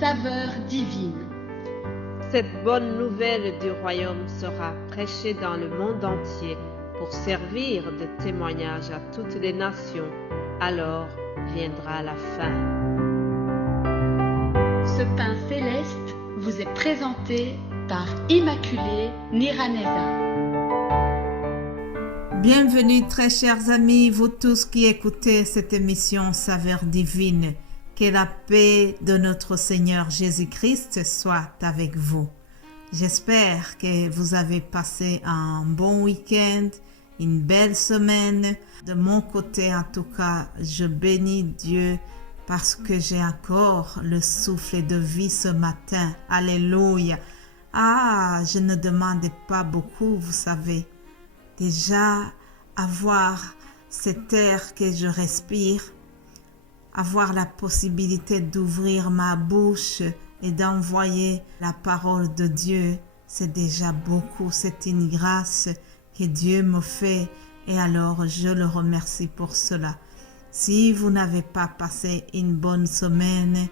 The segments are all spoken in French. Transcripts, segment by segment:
saveur divine. Cette bonne nouvelle du royaume sera prêchée dans le monde entier pour servir de témoignage à toutes les nations. Alors viendra la fin. Ce pain céleste vous est présenté par Immaculée Niraneza. Bienvenue très chers amis, vous tous qui écoutez cette émission Saveur divine. Que la paix de notre Seigneur Jésus-Christ soit avec vous. J'espère que vous avez passé un bon week-end, une belle semaine. De mon côté, en tout cas, je bénis Dieu parce que j'ai encore le souffle de vie ce matin. Alléluia. Je ne demandais pas beaucoup, vous savez. Déjà, avoir cet air que je respire, avoir la possibilité d'ouvrir ma bouche et d'envoyer la parole de Dieu, c'est déjà beaucoup. C'est une grâce que Dieu me fait et alors je le remercie pour cela. Si vous n'avez pas passé une bonne semaine,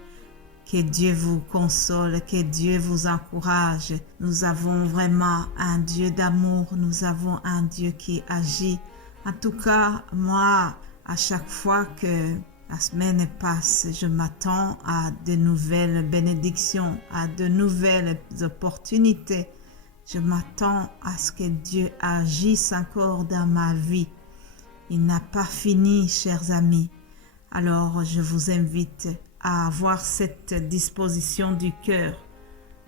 que Dieu vous console, que Dieu vous encourage. Nous avons vraiment un Dieu d'amour, nous avons un Dieu qui agit. En tout cas, moi, à chaque fois que la semaine passe, je m'attends à de nouvelles bénédictions, à de nouvelles opportunités. Je m'attends à ce que Dieu agisse encore dans ma vie. Il n'a pas fini, chers amis. Alors, je vous invite à avoir cette disposition du cœur.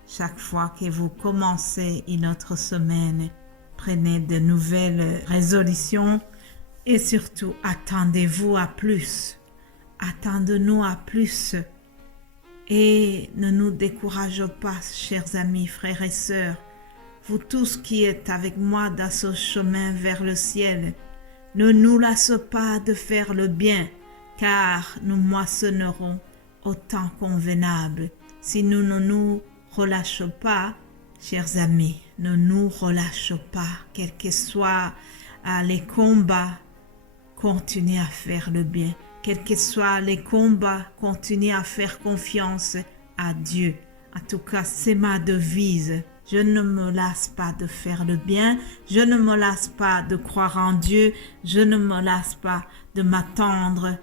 Chaque fois que vous commencez une autre semaine, prenez de nouvelles résolutions et surtout attendez-vous à plus. Attendons-nous à plus et ne nous décourageons pas, chers amis, frères et sœurs. Vous tous qui êtes avec moi dans ce chemin vers le ciel, ne nous lassons pas de faire le bien, car nous moissonnerons au temps convenable. Si nous ne nous relâchons pas, chers amis, ne nous relâchons pas, quels que soient les combats, continuez à faire le bien. Quels que soient les combats, continuez à faire confiance à Dieu. En tout cas, c'est ma devise. Je ne me lasse pas de faire le bien. Je ne me lasse pas de croire en Dieu. Je ne me lasse pas de m'attendre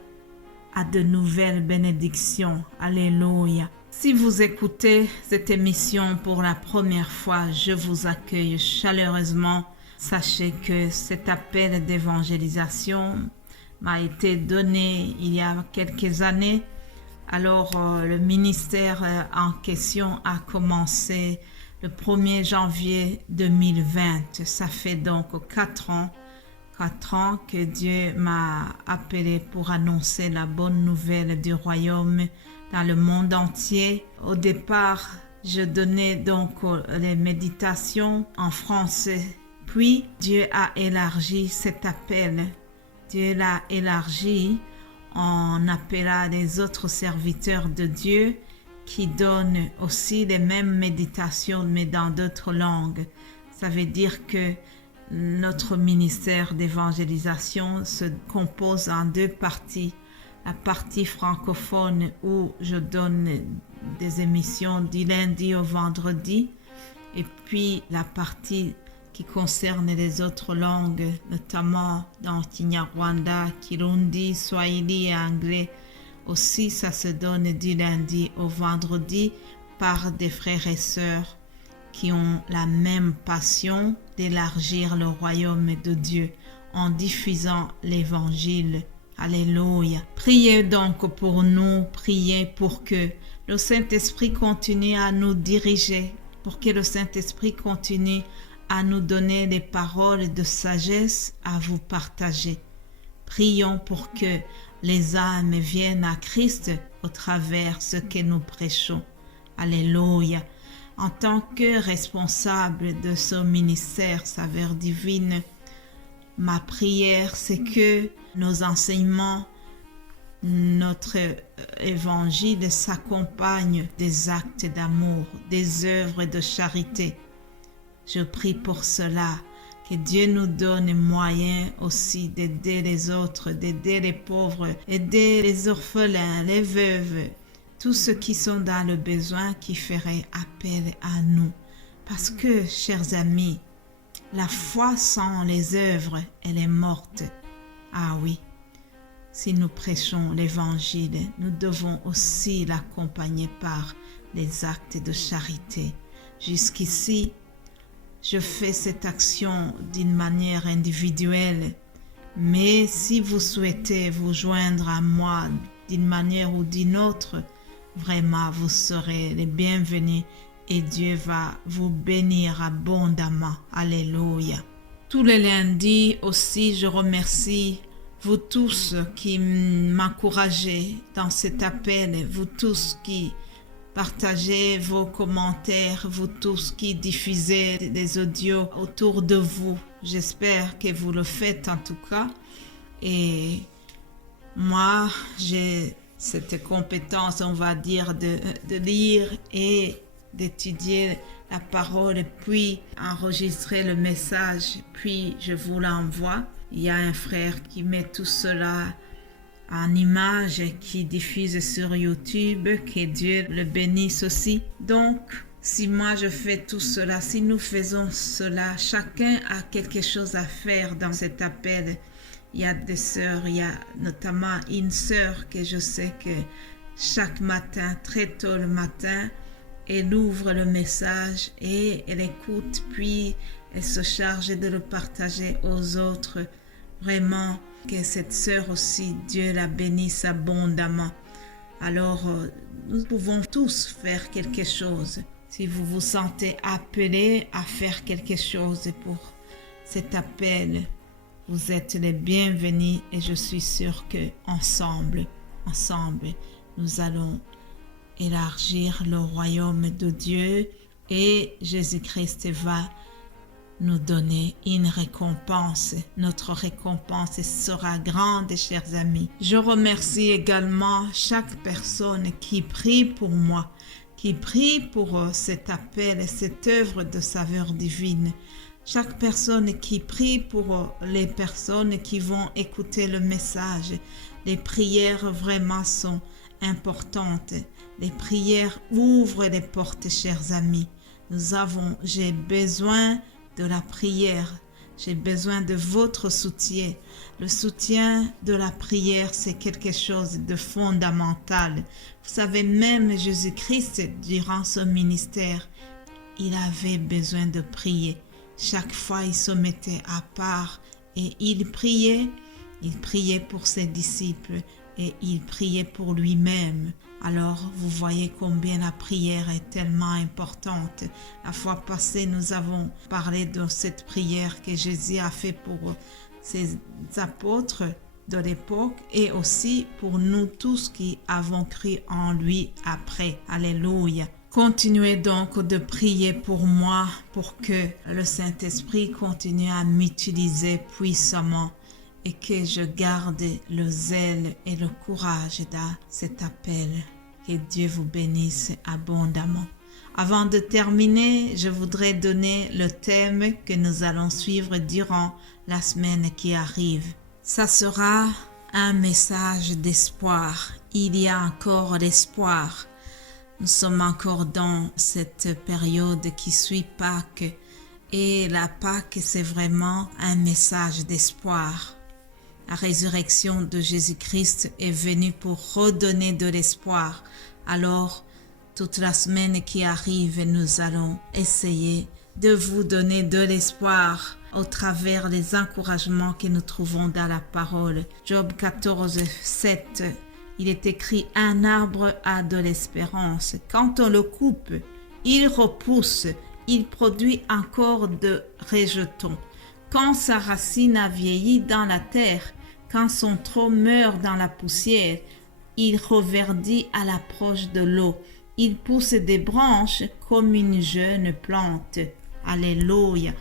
à de nouvelles bénédictions. Alléluia. Si vous écoutez cette émission pour la première fois, je vous accueille chaleureusement. Sachez que cet appel d'évangélisation m'a été donné il y a quelques années. Alors, le ministère en question a commencé le 1er janvier 2020. Ça fait donc 4 ans que Dieu m'a appelé pour annoncer la bonne nouvelle du royaume dans le monde entier. Au départ, je donnais donc les méditations en français. Puis, Dieu a élargi cet appel. Dieu l'a élargi, on appela les autres serviteurs de Dieu qui donnent aussi les mêmes méditations mais dans d'autres langues. Ça veut dire que notre ministère d'évangélisation se compose en 2 parties. La partie francophone où je donne des émissions du lundi au vendredi et puis la partie qui concerne les autres langues, notamment dans Kinyarwanda, Kirundi, Swahili et anglais. Aussi, ça se donne du lundi au vendredi par des frères et sœurs qui ont la même passion d'élargir le royaume de Dieu en diffusant l'évangile. Alléluia. Priez donc pour nous, priez pour que le Saint-Esprit continue à nous diriger, pour que le Saint-Esprit continue à nous donner des paroles de sagesse à vous partager. Prions pour que les âmes viennent à Christ au travers ce que nous prêchons. Alléluia. En tant que responsable de ce ministère Saveur divine, ma prière, c'est que nos enseignements, notre évangile s'accompagne des actes d'amour, des œuvres de charité. Je prie pour cela, que Dieu nous donne moyen aussi d'aider les autres, d'aider les pauvres, aider les orphelins, les veuves, tous ceux qui sont dans le besoin, qui feraient appel à nous. Parce que, chers amis, la foi sans les œuvres, elle est morte. Ah oui, si nous prêchons l'évangile, nous devons aussi l'accompagner par les actes de charité. Jusqu'ici, je fais cette action d'une manière individuelle, mais si vous souhaitez vous joindre à moi d'une manière ou d'une autre, vraiment vous serez les bienvenus et Dieu va vous bénir abondamment. Alléluia. Tous les lundis aussi, je remercie vous tous qui m'encouragez dans cet appel, vous tous qui partagez vos commentaires, vous tous qui diffusez des audios autour de vous. J'espère que vous le faites en tout cas. Et moi, j'ai cette compétence, on va dire, de lire et d'étudier la parole, puis enregistrer le message, puis je vous l'envoie. Il y a un frère qui met tout cela en image, qui diffuse sur YouTube, que Dieu le bénisse aussi. Donc, si moi je fais tout cela, si nous faisons cela, chacun a quelque chose à faire dans cet appel. Il y a des sœurs, il y a notamment une sœur que je sais que chaque matin, très tôt le matin, elle ouvre le message et elle écoute, puis elle se charge de le partager aux autres. Vraiment, que cette sœur aussi, Dieu la bénisse abondamment. Alors, nous pouvons tous faire quelque chose. Si vous vous sentez appelé à faire quelque chose pour cet appel, vous êtes les bienvenus et je suis sûre que ensemble, nous allons élargir le royaume de Dieu et Jésus-Christ va nous donner une récompense. Notre récompense sera grande, chers amis. Je remercie également chaque personne qui prie pour moi, qui prie pour cet appel et cette œuvre de saveur divine. Chaque personne qui prie pour les personnes qui vont écouter le message. Les prières vraiment sont importantes. Les prières ouvrent les portes, chers amis. J'ai besoin de la prière. J'ai besoin de votre soutien. Le soutien de la prière, c'est quelque chose de fondamental. Vous savez, même Jésus-Christ, durant son ministère, il avait besoin de prier. Chaque fois, il se mettait à part et il priait pour ses disciples et il priait pour lui-même. Alors, vous voyez combien la prière est tellement importante. La fois passée, nous avons parlé de cette prière que Jésus a fait pour ses apôtres de l'époque et aussi pour nous tous qui avons cru en lui après. Alléluia. Continuez donc de prier pour moi pour que le Saint-Esprit continue à m'utiliser puissamment et que je garde le zèle et le courage dans cet appel. Que Dieu vous bénisse abondamment. Avant de terminer, je voudrais donner le thème que nous allons suivre durant la semaine qui arrive. Ça sera un message d'espoir. Il y a encore l'espoir. Nous sommes encore dans cette période qui suit Pâques et la Pâques, c'est vraiment un message d'espoir. La résurrection de Jésus-Christ est venue pour redonner de l'espoir. Alors, toute la semaine qui arrive, nous allons essayer de vous donner de l'espoir au travers des encouragements que nous trouvons dans la parole. Job 14, 7, il est écrit « Un arbre a de l'espérance. Quand on le coupe, il repousse, il produit encore de rejetons. Quand sa racine a vieilli dans la terre, quand son tronc meurt dans la poussière, il reverdit à l'approche de l'eau. Il pousse des branches comme une jeune plante. » Alléluia.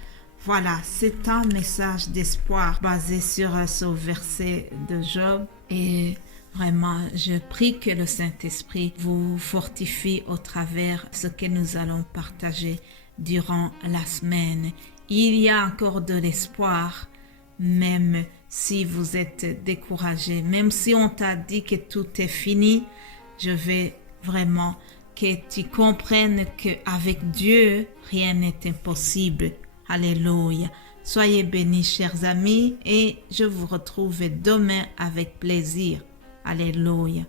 Voilà, c'est un message d'espoir basé sur ce verset de Job. Et vraiment, je prie que le Saint-Esprit vous fortifie au travers ce que nous allons partager durant la semaine. Il y a encore de l'espoir, même si vous êtes découragé, même si on t'a dit que tout est fini, je vais vraiment que tu comprennes qu'avec Dieu, rien n'est impossible. Alléluia. Soyez bénis, chers amis, et je vous retrouve demain avec plaisir. Alléluia.